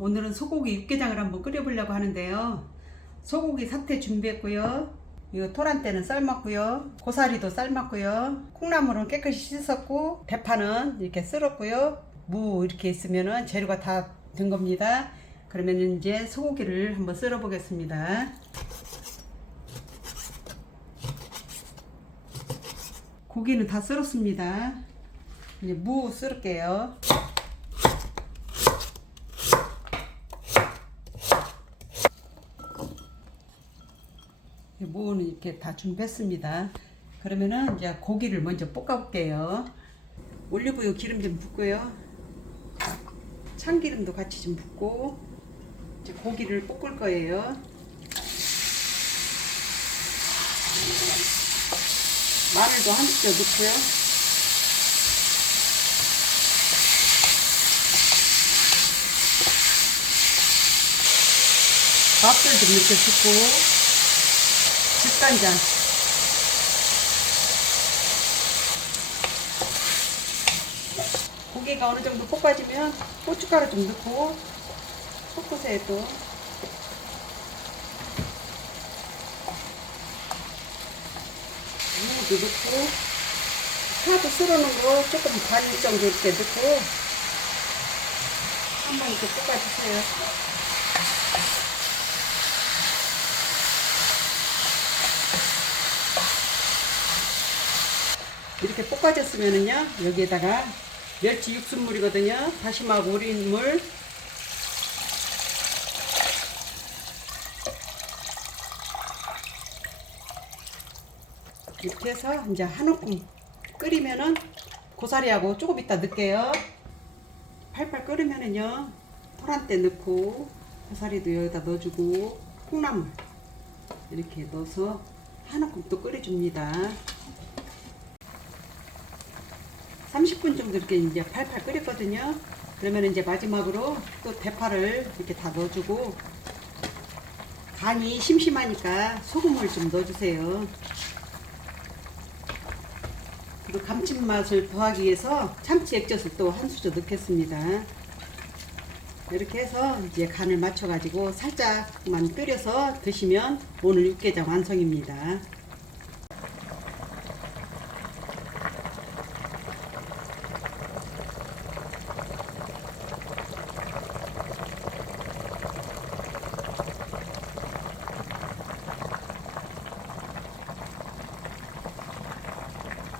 오늘은 소고기 육개장을 한번 끓여보려고 하는데요. 소고기 사태 준비했고요. 이거 토란대는 삶았고요. 고사리도 삶았고요. 콩나물은 깨끗이 씻었고 대파는 이렇게 썰었고요. 무 이렇게 있으면은 재료가 다 된 겁니다. 그러면 이제 소고기를 한번 썰어 보겠습니다. 고기는 다 썰었습니다. 이제 무 썰을게요. 무는 이렇게 다 준비했습니다. 그러면은 이제 고기를 먼저 볶아볼게요. 올리브유 기름 좀 붓고요. 참기름도 같이 좀 붓고 이제 고기를 볶을 거예요. 마늘도 한 스푼 넣고요. 밥들 좀 이렇게 붓고 집간장. 고기가 어느 정도 볶아지면 고춧가루 좀 넣고 볶으세요 또. 무도 넣고 파도 썰어놓은 거 조금 반 정도 이렇게 넣고 한번 이렇게 볶아주세요 이렇게 볶아졌으면은요 여기에다가 멸치 육수물이거든요. 다시마하고 우린 물. 이렇게 해서 이제 한 움큼 끓이면은 고사리하고 조금 이따 넣을게요. 팔팔 끓으면은요 토란대 넣고 고사리도 여기다 넣어주고 콩나물 이렇게 넣어서 한 움큼 또 끓여줍니다 30분 정도 이렇게 이제 팔팔 끓였거든요. 그러면 이제 마지막으로 또 대파를 이렇게 다 넣어주고 간이 심심하니까 소금을 좀 넣어주세요. 그리고 감칠맛을 더하기 위해서 참치 액젓을 또 한 수저 넣겠습니다. 이렇게 해서 이제 간을 맞춰가지고 살짝만 끓여서 드시면 오늘 육개장 완성입니다.